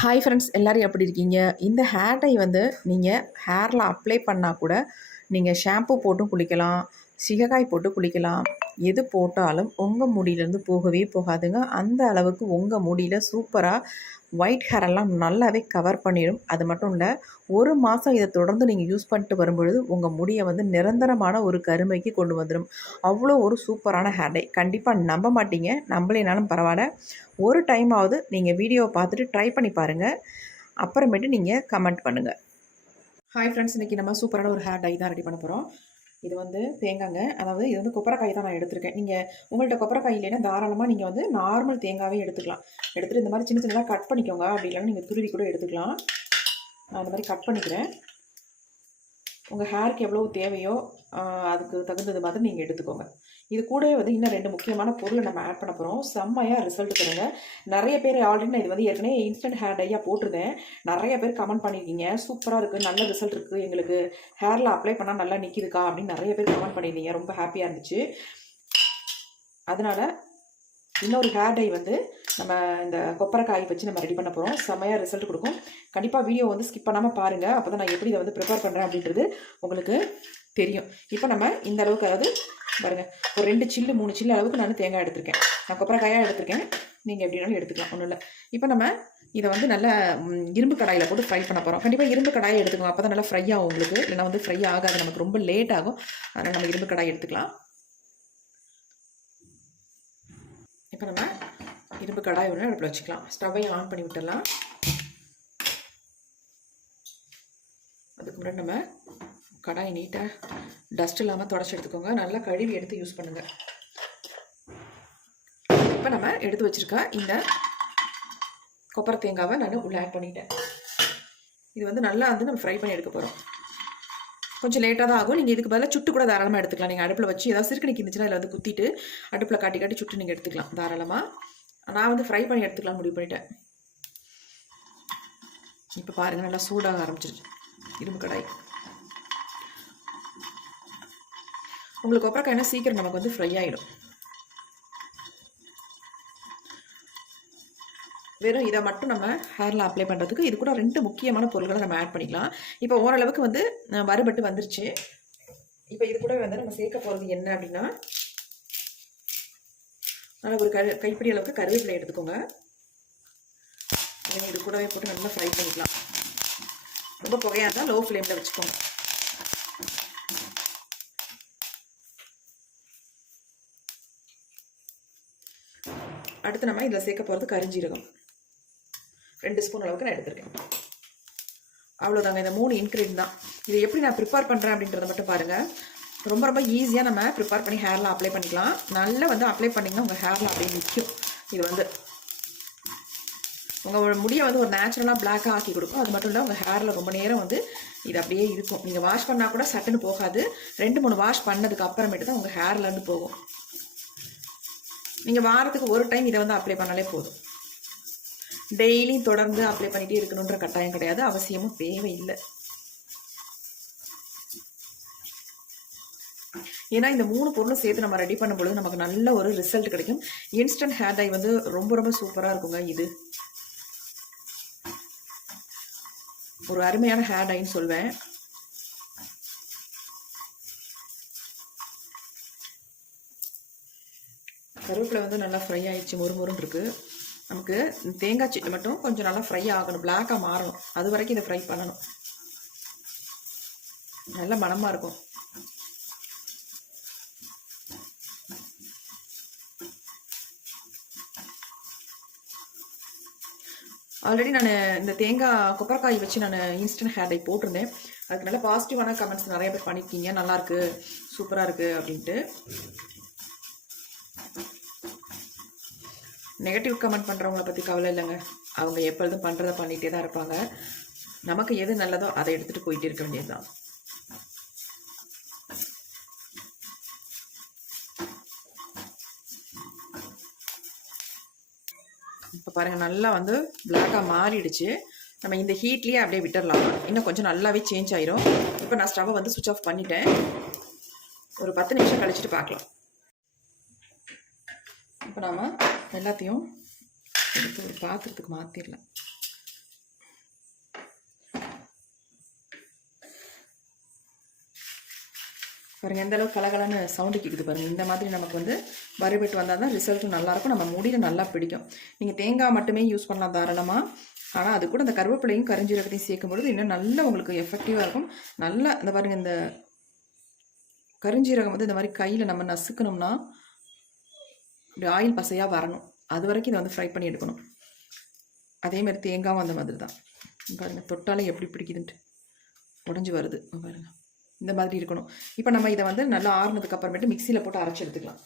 Hi friends, எல்லோரும் எப்படி இருக்கீங்க? இந்த ஹேர் டை வந்து நீங்கள் ஹேரில் அப்ளை பண்ணால் கூட நீங்கள் ஷாம்பு போட்டும் குளிக்கலாம், சீகக்காய் போட்டு குளிக்கலாம். எது போட்டாலும் உங்கள் முடியிலேருந்து போகவே போகாதுங்க. அந்த அளவுக்கு உங்கள் முடியில் சூப்பராக ஒயிட் ஹேரெல்லாம் நல்லாவே கவர் பண்ணிடும். அது மட்டும் இல்லை, ஒரு மாதம் இதை தொடர்ந்து நீங்கள் யூஸ் பண்ணிட்டு வரும்பொழுது உங்கள் முடியை வந்து நிரந்தரமான ஒரு கருமைக்கு கொண்டு வந்துடும். அவ்வளோ ஒரு சூப்பரான ஹேர் டை. கண்டிப்பாக நம்ப மாட்டீங்க, நம்பலைனாலும் பரவாயில்ல. ஒரு டைமாவது நீங்கள் வீடியோவை பார்த்துட்டு ட்ரை பண்ணி பாருங்கள். அப்புறமேட்டு நீங்கள் கமெண்ட் பண்ணுங்கள். ஹாய் ஃப்ரெண்ட்ஸ், இன்றைக்கி நம்ம சூப்பரான ஒரு ஹேர் டை தான் ரெடி பண்ண போகிறோம். இது வந்து தேங்காய்ங்க, அதாவது இது வந்து கொப்பரைக்காய் தான் நான் எடுத்திருக்கேன். நீங்கள் உங்கள்கிட்ட கொப்பரைக்காய் இல்லைன்னா தாராளமாக நீங்கள் வந்து நார்மல் தேங்காவே எடுத்துக்கலாம். எடுத்துகிட்டு இந்த மாதிரி சின்ன சின்னதாக கட் பண்ணிக்கோங்க. அப்படி இல்லைன்னா நீங்கள் துருவி கூட எடுத்துக்கலாம். நான் இந்த மாதிரி கட் பண்ணிக்கிறேன். உங்கள் ஹேருக்கு எவ்வளோ தேவையோ அதுக்கு தகுந்தது மாதிரி நீங்கள் எடுத்துக்கோங்க. இது கூட வந்து இன்னும் 2 முக்கியமான பொருளை நம்ம ஆட் பண்ண போகிறோம். செம்மையாக ரிசல்ட் தருங்க. நிறைய பேர் ஆல்ரெடி நான் இது வந்து ஏற்கனவே இன்ஸ்டன்ட் ஹேர் டையாக போட்டிருந்தேன். நிறைய பேர் கமெண்ட் பண்ணியிருக்கீங்க, சூப்பராக இருக்குது, நல்ல ரிசல்ட் இருக்குது, எங்களுக்கு ஹேரில் அப்ளை பண்ணால் நல்லா நிற்கிதுக்கா அப்படின்னு நிறைய பேர் கமெண்ட் பண்ணியிருந்தீங்க. ரொம்ப ஹாப்பியாக இருந்துச்சு. அதனால் இன்னொரு ஹேர் டை வந்து நம்ம இந்த கொப்பரைக்காய் வச்சு நம்ம ரெடி பண்ண போகிறோம். செம்மையாக ரிசல்ட் கொடுக்கும். கண்டிப்பாக வீடியோ வந்து ஸ்கிப் பண்ணாமல் பாருங்கள். அப்போ தான் நான் எப்படி இதை வந்து ப்ரிப்பேர் பண்ணுறேன் அப்படின்றது உங்களுக்கு தெரியும். இப்போ நம்ம இந்த அளவுக்கு, அதாவது பாருங்கள், ஒரு 2 சில்லு 3 சில்லு அளவுக்கு நான் தேங்காய் எடுத்திருக்கேன். நான் கொப்பரைக்காயாக எடுத்திருக்கேன். நீங்கள் எப்படினாலும் எடுத்துக்கலாம், ஒன்றும் இல்லை. இப்போ நம்ம இதை வந்து நல்லா இரும்பு கடாயில் போட்டு ஃப்ரை பண்ண போகிறோம். கண்டிப்பாக இரும்பு கடாயை எடுத்துக்கோங்க, அப்போ தான் நல்லா ஃப்ரை ஆகும் உங்களுக்கு. இல்லைனா வந்து ஃப்ரை ஆகாது, நமக்கு ரொம்ப லேட் ஆகும். அதனால் நம்ம இரும்பு கடாயை எடுத்துக்கலாம். இப்போ நம்ம இரும்பு கடாய் ஒன்று அடுப்பில் வச்சுக்கலாம். ஸ்டவ்வையும் ஆன் பண்ணி விட்டுடலாம். அதுக்கு முன்னாடி நம்ம கடாய் நீட்டாக டஸ்ட் இல்லாமல் தொடச்சி எடுத்துக்கோங்க. நல்லா கழுவி எடுத்து யூஸ் பண்ணுங்கள். இப்போ நம்ம எடுத்து வச்சுருக்க இந்த கொப்பரை தேங்காவை நான் உள்ளே ஆட் பண்ணிட்டேன். இது வந்து நல்லா வந்து நம்ம ஃப்ரை பண்ணி எடுக்க போகிறோம். கொஞ்சம் லேட்டாக தான் ஆகும். நீங்கள் இதுக்கு பதிலாக சுட்டு கூட தாராளமாக எடுத்துக்கலாம். நீங்கள் அடுப்பில் வச்சு ஏதாவது சிறுக்கணிக்கு இருந்துச்சுன்னா இதில் வந்து குத்திட்டு அடுப்பில் காட்டி சுட்டு நீங்கள் எடுத்துக்கலாம் தாராளமாக. நான் வந்து ஃப்ரை பண்ணி எடுத்துக்கலாம் முடிவு பண்ணிட்டேன். இப்போ பாருங்கள், நல்லா சூடாக ஆரம்பிச்சிருச்சு இரும்பு கடாய். உங்களுக்கு கொப்பரைக்காய்னா சீக்கிரம் நமக்கு வந்து ஃப்ரை ஆகிடும். வெறும் இதை மட்டும் நம்ம ஹேரில் அப்ளை பண்ணுறதுக்கு இது கூட 2 முக்கியமான பொருட்களை நம்ம ஆட் பண்ணிக்கலாம். இப்போ ஓரளவுக்கு வந்து வறுபட்டு வந்துருச்சு. இப்போ இது கூட வந்து நம்ம சேர்க்க போகிறது என்ன அப்படின்னா, நல்லா ஒரு கைப்பிடி அளவுக்கு கருவேப்பிலை எடுத்துக்கோங்க. இது கூடவே போட்டு நல்லா ஃப்ரை பண்ணிக்கலாம். ரொம்ப புகையாக இருந்தால் லோ ஃப்ளேமில் வச்சுக்கோங்க. அடுத்து நம்ம இதில் சேர்க்க போகிறது கரிஞ்சீரகம். 2 ஸ்பூன் அளவுக்கு நான் எடுத்துருக்கேன். அவ்வளோதாங்க, இந்த 3 இன்க்ரீடியன்ட் தான். இதை எப்படி நான் ப்ரிப்பேர் பண்ணுறேன் அப்படின்றத மட்டும் பாருங்கள். ரொம்ப ரொம்ப ஈஸியாக நம்ம ப்ரிப்பேர் பண்ணி ஹேரில் அப்ளை பண்ணிக்கலாம். நல்லா வந்து அப்ளை பண்ணிங்கன்னா உங்கள் ஹேரில் அப்படியே நிற்கும். இது வந்து உங்கள் முடியை வந்து ஒரு நேச்சுரலாக பிளாக்காக ஆக்கி கொடுக்கும். அது மட்டும் இல்லை, உங்கள் ஹேரில் ரொம்ப நேரம் வந்து இது அப்படியே இருக்கும். நீங்கள் வாஷ் பண்ணால் கூட சட்டுன்னு போகாது. 2-3 வாஷ் பண்ணதுக்கு அப்புறமேட்டு தான் உங்கள் ஹேர்லேருந்து போகும். நீங்கள் வாரத்துக்கு ஒரு டைம் இதை வந்து அப்ளை பண்ணாலே போதும். டெய்லியும் தொடர்ந்து அப்ளை பண்ணிகிட்டே இருக்கணுன்ற கட்டாயம் கிடையாது, அவசியமும் தேவையில்லை. ஏன்னா இந்த 3 பொருளும் சேர்த்து நம்ம ரெடி பண்ணும்பொழுது நமக்கு நல்ல ஒரு ரிசல்ட் கிடைக்கும். இன்ஸ்டன்ட் ஹேர் டை வந்து ரொம்ப ரொம்ப சூப்பராக இருக்குங்க. இது ஒரு அருமையான ஹேர் டைன்னு சொல்வேன். கருவேப்பிலை வந்து நல்லா ஃப்ரை ஆகிடுச்சு, மொறுமொறுன்னு இருக்குது. நமக்கு தேங்காய் சட்னி மட்டும் கொஞ்சம் நல்லா ஃப்ரை ஆகணும், பிளாக்காக மாறணும். அது வரைக்கும் இதை ஃப்ரை பண்ணணும். நல்ல மணமாக இருக்கும். ஆல்ரெடி நான் இந்த தேங்காய் கொப்பரைக்காய் வச்சு நான் இன்ஸ்டன்ட் ஹேர் டை போட்டிருந்தேன். அதுக்கு நல்ல பாசிட்டிவான கமெண்ட்ஸ் நிறைய பேர் பண்ணியிருக்கீங்க. நல்லாயிருக்கு, சூப்பராக இருக்குது அப்படின்ட்டு. நெகட்டிவ் கமெண்ட் பண்ணுறவங்கள பற்றி கவலை இல்லைங்க. அவங்க எப்பொழுதும் பண்ணுறதை பண்ணிகிட்டே தான் இருப்பாங்க. நமக்கு எது நல்லதோ அதை எடுத்துகிட்டு போயிட்டே இருக்க வேண்டியது தான். இப்போ பாருங்கள், நல்லா வந்து பிளாக்காக மாறிடுச்சு. நம்ம இந்த ஹீட்லேயே அப்படியே விட்டுடலாம். இன்னும் கொஞ்சம் நல்லாவே சேஞ்ச் ஆயிரும். இப்போ நான் ஸ்டவ்வை வந்து சுவிட்ச் ஆஃப் பண்ணிட்டேன். ஒரு 10 நிமிஷம் கழிச்சுட்டு பார்க்கலாம். இப்போ நாம் எல்லாத்தையும் எடுத்து ஒரு பாத்திரத்துக்கு மாற்றிடலாம். பாருங்கள் எந்த அளவுக்கு கலகலன்னு சவுண்டு கேட்குது பாருங்கள். இந்த மாதிரி நமக்கு வந்து வறுபட்டு வந்தால் தான் ரிசல்ட்டும் நல்லாயிருக்கும், நம்ம முடியில் நல்லா பிடிக்கும். நீங்கள் தேங்காய் மட்டுமே யூஸ் பண்ணலாம் தாராளமாக. ஆனால் அது கூட அந்த கருவேப்பிலையும் கரிஞ்சீரகத்தையும் சேர்க்கும் பொழுது இன்னும் நல்லா உங்களுக்கு எஃபெக்டிவாக இருக்கும். நல்லா இந்த பாருங்கள், இந்த கரிஞ்சீரகம் வந்து இந்த மாதிரி கையில் நம்ம நசுக்கணும்னா இப்படி ஆயில் பசையாக வரணும். அது வரைக்கும் இதை வந்து ஃப்ரை பண்ணி எடுக்கணும். அதேமாதிரி தேங்காவும் அந்த மாதிரி தான். பாருங்கள் தொட்டாலே எப்படி பிடிக்குதுன்ட்டு உடஞ்சி வருது பாருங்கள். இந்த மாதிரி இருக்கணும். இப்போ நம்ம இதை வந்து நல்லா ஆறுனதுக்கு அப்புறமேட்டு மிக்சியில் போட்டு அரைச்சி எடுத்துக்கலாம்.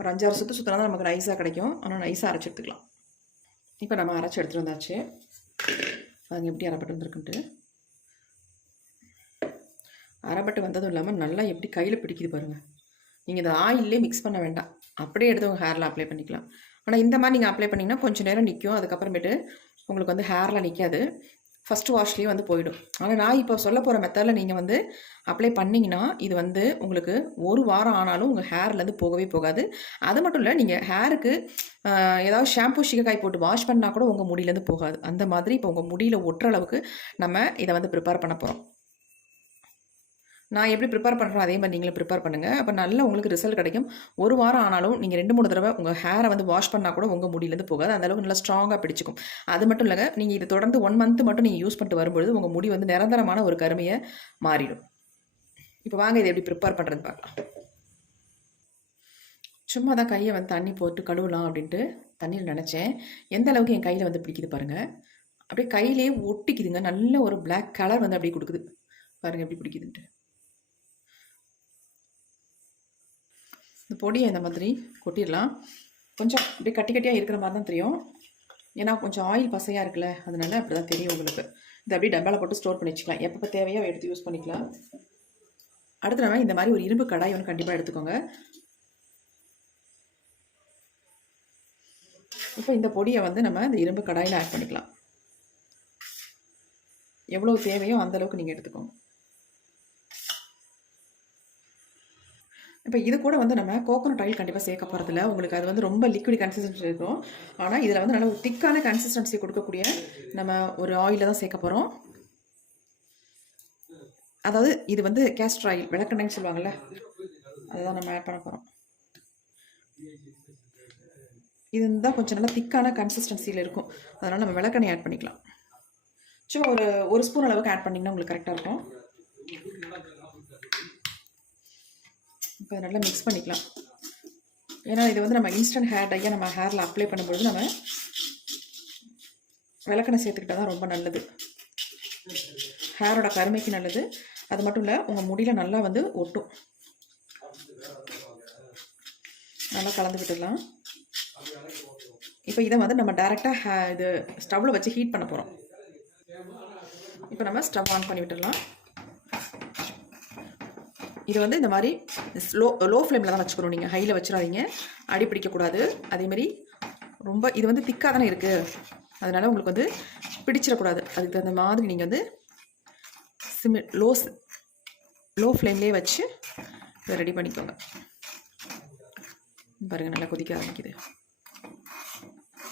ஒரு 5-6 சுற்று சுற்றினா தான் நமக்கு நைஸாக கிடைக்கும். ஆனால் நைஸாக அரைச்சி எடுத்துக்கலாம். இப்போ நம்ம அரைச்சி எடுத்துகிட்டு வந்தாச்சு. அதுங்க எப்படி அரைப்பட்டு வந்துருக்குன்ட்டு. அரைப்பட்டு வந்ததும் இல்லாமல் நல்லா எப்படி கையில் பிடிக்குது பாருங்கள். நீங்கள் இதை ஆயிலே மிக்ஸ் பண்ண வேண்டாம், அப்படியே எடுத்து உங்கள் ஹேரில் அப்ளை பண்ணிக்கலாம். ஆனால் இந்த மாதிரி நீங்கள் அப்ளை பண்ணிங்கன்னா கொஞ்சம் நேரம் நிற்கும். அதுக்கப்புறமேட்டு உங்களுக்கு வந்து ஹேரில் நிற்காது, ஃபஸ்ட்டு வாஷ்லேயே வந்து போயிடும். ஆனால் நான் இப்போ சொல்ல போகிற மெத்தடில் நீங்கள் வந்து அப்ளை பண்ணிங்கன்னா இது வந்து உங்களுக்கு 1 வாரம் ஆனாலும் உங்கள் ஹேர்லேருந்து போகவே போகாது. அது மட்டும் இல்லை, நீங்கள் ஹேருக்கு ஏதாவது ஷாம்பு சீகக்காய் போட்டு வாஷ் பண்ணால் கூட உங்கள் முடியிலேருந்து போகாது. அந்த மாதிரி இப்போ உங்கள் முடியில் ஒட்டுற அளவுக்கு நம்ம இதை வந்து ப்ரிப்பேர் பண்ண போகிறோம். நான் எப்படி ப்ரிப்பேர் பண்ணுறேன் அதே மாதிரி நீங்களும் ப்ரிப்பேர் பண்ணுங்கள். அப்போ நல்ல உங்களுக்கு ரிசல்ட் கிடைக்கும். 1 வாரம் ஆனாலும் நீங்கள் 2-3 தடவை உங்கள் ஹேரை வந்து வாஷ் பண்ணால் கூட உங்கள் முடியிலேருந்து போகாது. அந்தளவுக்கு நல்லா ஸ்ட்ராங்காக பிடிச்சிக்கும். அது மட்டும் இல்லைங்க, நீங்கள் இதை தொடர்ந்து 1 மந்த் மட்டும் நீங்கள் யூஸ் பண்ணிட்டு வரும்பொழுது உங்கள் முடி வந்து நிரந்தரமான ஒரு கருமையை மாறிடும். இப்போ வாங்க இதை எப்படி ப்ரிப்பேர் பண்ணுறது பார்க்கலாம். சும்மா தான் கையை வந்து தண்ணி போட்டு கழுவலாம் அப்படின்ட்டு தண்ணியில் நினச்சேன். எந்த அளவுக்கு என் கையில் வந்து பிடிக்குது பாருங்கள். அப்படியே கையிலே ஒட்டிக்குதுங்க. நல்ல ஒரு பிளாக் கலர் வந்து அப்படியே கொடுக்குது பாருங்கள் எப்படி பிடிக்குதுன்ட்டு. இந்த பொடியை இந்த மாதிரி கொட்டிடலாம். கொஞ்சம் அப்படியே கட்டி கட்டியாக இருக்கிற மாதிரி தான் தெரியும், ஏன்னா கொஞ்சம் ஆயில் பசையாக இருக்குல்ல, அதனால அப்படி தான் தெரியும் உங்களுக்கு. இதை அப்படியே டப்பாவில் போட்டு ஸ்டோர் பண்ணி வச்சுக்கலாம். எப்போ தேவையோ எடுத்து யூஸ் பண்ணிக்கலாம். அடுத்து நம்ம இந்த மாதிரி ஒரு இரும்பு கடாய் ஒன்று கண்டிப்பாக எடுத்துக்கோங்க. இப்போ இந்த பொடியை வந்து நம்ம இந்த இரும்பு கடாயில் ஆட் பண்ணிக்கலாம். எவ்வளோ தேவையோ அந்தளவுக்கு நீங்கள் எடுத்துக்கோங்க. இப்போ இது கூட வந்து நம்ம கோகோனட் ஆயில் கண்டிப்பாக சேர்க்க போகிறதில்ல. உங்களுக்கு அது வந்து ரொம்ப லிக்விட் கன்சிஸ்டன்சி இருக்கும். ஆனால் இதில் வந்து நல்ல ஒரு திக்கான கன்சிஸ்டன்சி கொடுக்கக்கூடிய நம்ம ஒரு ஆயிலை தான் சேர்க்க போகிறோம். அதாவது இது வந்து கேஸ்டர் ஆயில், விளக்கெண்ணெய்னு சொல்லுவாங்கள்ல, அதுதான் நம்ம ஆட் பண்ண போகிறோம். இது தான் கொஞ்சம் நல்லா திக்கான கன்சிஸ்டன்சியில் இருக்கும், அதனால் நம்ம விளக்கெண்ணெய் ஆட் பண்ணிக்கலாம். சும்மா ஒரு ஸ்பூன் அளவுக்கு ஆட் பண்ணிங்கன்னா உங்களுக்கு கரெக்டாக இருக்கும். இப்போ நல்லா மிக்ஸ் பண்ணிக்கலாம். ஏன்னா இது வந்து நம்ம இன்ஸ்டன்ட் ஹேர் டையாக நம்ம ஹேரில் அப்ளை பண்ணும்பொழுது நம்ம விளக்கெண்ணெய் சேர்த்துக்கிட்டால் தான் ரொம்ப நல்லது. ஹேரோட கருமைக்கு நல்லது. அது மட்டும் இல்லை, உங்கள் முடியில் நல்லா வந்து ஒட்டும். நல்லா கலந்து விட்டுடலாம். இப்போ இதை வந்து நம்ம டைரெக்டாக இது ஸ்டவ்வில் வச்சு ஹீட் பண்ண போகிறோம். இப்போ நம்ம ஸ்டவ் ஆன் பண்ணி விட்டுடலாம். இது வந்து இந்த மாதிரி லோ ஃப்ளேமில் தான் வச்சுக்கணும். நீங்கள் ஹையில் வச்சிடாதீங்க, அடி பிடிக்கக்கூடாது. அதேமாதிரி ரொம்ப இது வந்து திக்காக தானே இருக்குது, அதனால் உங்களுக்கு வந்து பிடிச்சிடக்கூடாது. அதுக்கு தகுந்த மாதிரி நீங்கள் வந்து லோ ஃப்ளேம்லேயே வச்சு இதை ரெடி பண்ணிக்கோங்க. பாருங்கள் நல்லா கொதிக்க ஆரம்பிக்குது.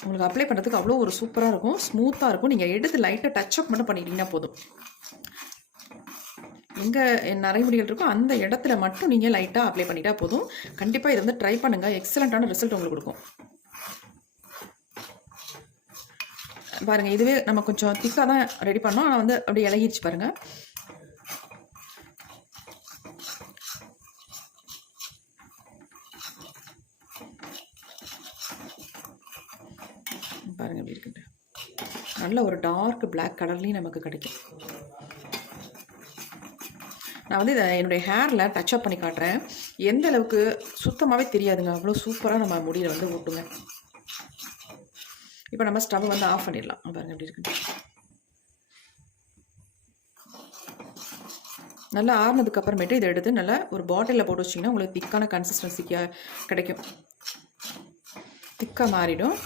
உங்களுக்கு அப்ளை பண்ணுறதுக்கு அவ்வளோ ஒரு சூப்பராக இருக்கும், ஸ்மூத்தாக இருக்கும். நீங்கள் எடுத்து லைட்டாக டச் அப் மட்டும் பண்ணிட்டீங்கன்னா போதும். எங்கே நரைமுடிகள் இருக்கோ அந்த இடத்துல மட்டும் நீங்கள் லைட்டாக அப்ளை பண்ணிட்டா போதும். கண்டிப்பாக இதை வந்து ட்ரை பண்ணுங்கள், எக்ஸலண்ட்டான ரிசல்ட் உங்களுக்கு கொடுக்கும். பாருங்கள், இதுவே நம்ம கொஞ்சம் திக்காக தான் ரெடி பண்ணோம், ஆனால் வந்து அப்படியே இலகிடுச்சு பாருங்கள். பாருங்கள் எப்படி இருக்குன்ட்டு. நல்ல ஒரு டார்க் பிளாக் கலர்லேயும் நமக்கு கிடைக்கும். நான் வந்து இதை என்னுடைய ஹேரில் டச் அப் பண்ணி காட்டுறேன். எந்த அளவுக்கு சுத்தமாகவே தெரியாதுங்க, அவ்வளோ சூப்பராக நம்ம முடியில் வந்து ஓட்டுங்க. இப்போ நம்ம ஸ்டவ் வந்து ஆஃப் பண்ணிடலாம். பாருங்கள் எப்படி இருக்கு. நல்லா ஆறுனதுக்கு அப்புறமேட்டு இதை எடுத்து நல்லா ஒரு பாட்டிலில் போட்டு வச்சிங்கன்னா உங்களுக்கு திக்கான கன்சிஸ்டன்சிக்காக கிடைக்கும். திக்காக மாறிடும்,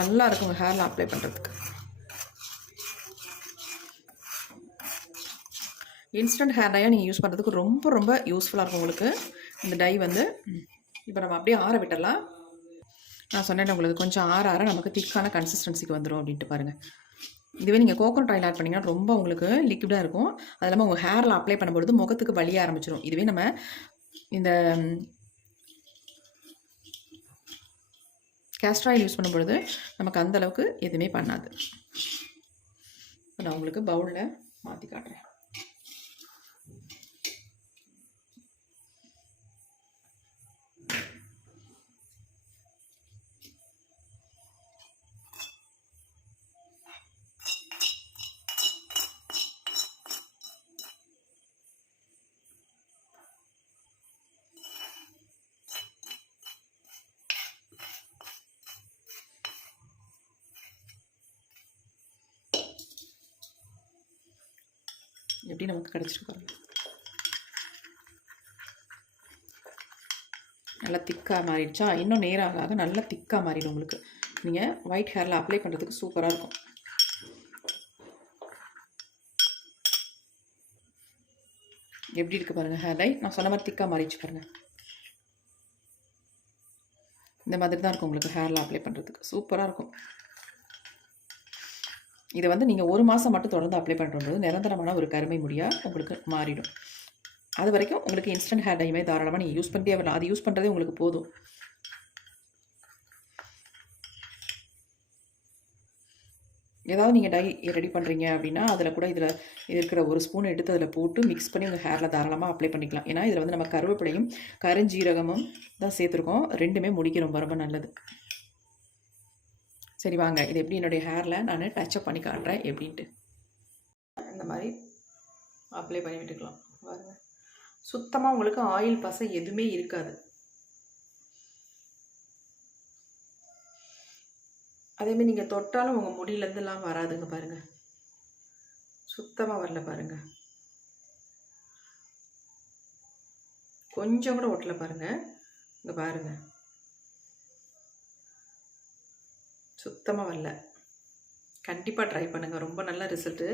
நல்லா இருக்கும் உங்கள் ஹேரில் அப்ளை பண்ணுறதுக்கு. இன்ஸ்டன்ட் ஹேர் டையாக நீங்கள் யூஸ் பண்ணுறதுக்கு ரொம்ப ரொம்ப யூஸ்ஃபுல்லாக இருக்கும் உங்களுக்கு இந்த டை வந்து. இப்போ நம்ம அப்படியே ஆற விட்டுடலாம். நான் சொன்னேன் உங்களுக்கு கொஞ்சம் ஆற நமக்கு திக்கான கன்சிஸ்டன்சிக்கு வந்துடும் அப்படின்ட்டு பாருங்கள். இதுவே நீங்கள் கோகோனட் ஆயில் ஆட் பண்ணிங்கன்னா ரொம்ப உங்களுக்கு லிக்விடாக இருக்கும். அது இல்லாமல் உங்கள் ஹேரில் அப்ளை பண்ணும்பொழுது முகத்துக்கு வலிய ஆரம்பிச்சிடும். இதுவே நம்ம இந்த கேஸ்டர் ஆயில் யூஸ் பண்ணும்பொழுது நமக்கு அந்தளவுக்கு எதுவுமே பண்ணாது. நான் உங்களுக்கு பவுலில் மாற்றி காட்டுறேன். எப்படி நமக்கு கிடச்சிருக்கு பாருங்க. நல்லா திக்காக மாறிடுச்சா? இன்னும் நேராக ஆக நல்லா திக்காக மாறிடும் உங்களுக்கு. நீங்கள் ஒயிட் ஹேரில் அப்ளை பண்ணுறதுக்கு சூப்பராக இருக்கும். எப்படி இருக்குது பாருங்கள் ஹேர் டை. நான் சொன்ன மாதிரி திக்காக மாறிடுச்சு பாருங்கள். இந்த மாதிரி தான் இருக்கும் உங்களுக்கு ஹேரில் அப்ளை பண்ணுறதுக்கு சூப்பராக இருக்கும். இதை வந்து நீங்கள் 1 மாதம் மட்டும் தொடர்ந்து அப்ளை பண்ணுறது நிரந்தரமான ஒரு கருமை முடியாக உங்களுக்கு மாறிடும். அது வரைக்கும் உங்களுக்கு இன்ஸ்டன்ட் ஹேர் டைமே தாராளமாக நீங்கள் யூஸ் பண்ணிட்டே வரலாம். அது யூஸ் பண்ணுறதே உங்களுக்கு போதும். ஏதாவது நீங்கள் டை ரெடி பண்ணுறீங்க அப்படின்னா அதில் கூட இதில் இருக்கிற 1 ஸ்பூன் எடுத்து அதில் போட்டு மிக்ஸ் பண்ணி உங்கள் ஹேரில் தாராளமாக அப்ளை பண்ணிக்கலாம். ஏன்னா இதில் வந்து நம்ம கருவேப்பிலையும் கருஞ்சீரகமும் தான் சேர்த்துருக்கோம். ரெண்டுமே முடிக்க ரொம்ப ரொம்ப நல்லது. சரி வாங்க, இது எப்படி என்னுடைய ஹேரில் நான் டச்சப் பண்ணி காட்டுறேன் எப்படின்ட்டு. இந்த மாதிரி அப்ளை பண்ணி விட்டுக்கலாம் பாருங்க. சுத்தமாக உங்களுக்கு ஆயில் பசை எதுவுமே இருக்காது. அதேமாதிரி நீங்கள் தொட்டாலும் உங்கள் முடியிலேருந்துலாம் வராதுங்க பாருங்கள். சுத்தமாக வரல பாருங்கள். கொஞ்சம் கூட ஒட்டலை பாருங்கள். இங்கே பாருங்கள், சுத்தமாக வரல. கண்டிப்பாக ட்ரை பண்ணுங்கள், ரொம்ப நல்ல ரிசல்ட்டு.